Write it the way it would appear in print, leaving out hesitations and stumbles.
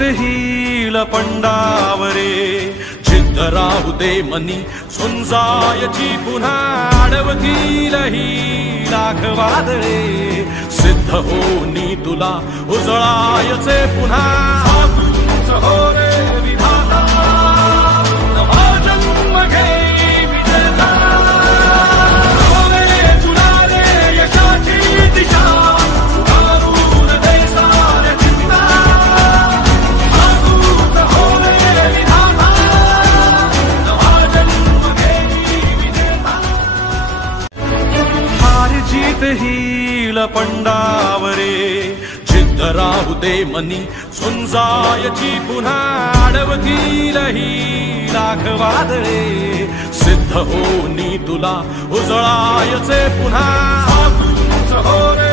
जित हील पंडावरे जिद्द राहू दे मनी झुंजायची पुन्हा अडवतील ही लाख वादळे सिद्ध होनी तुला उजळायचे पुन्हा तूच हो रे विधाता नवा जन्म घे विजेता हो रे तुला रे यशाची दिशा सुधारून दे साऱ्या चिंता तूच हो रे विधाता नवा जन्म घे विजेता हार जीत हील पंडावरे जिद्द राहू दे मनी झुंजायची पुन्हा अडवतील ही लाख वादळे सिद्ध होनी तुला उजळायचे पुन्हा तूच हो रे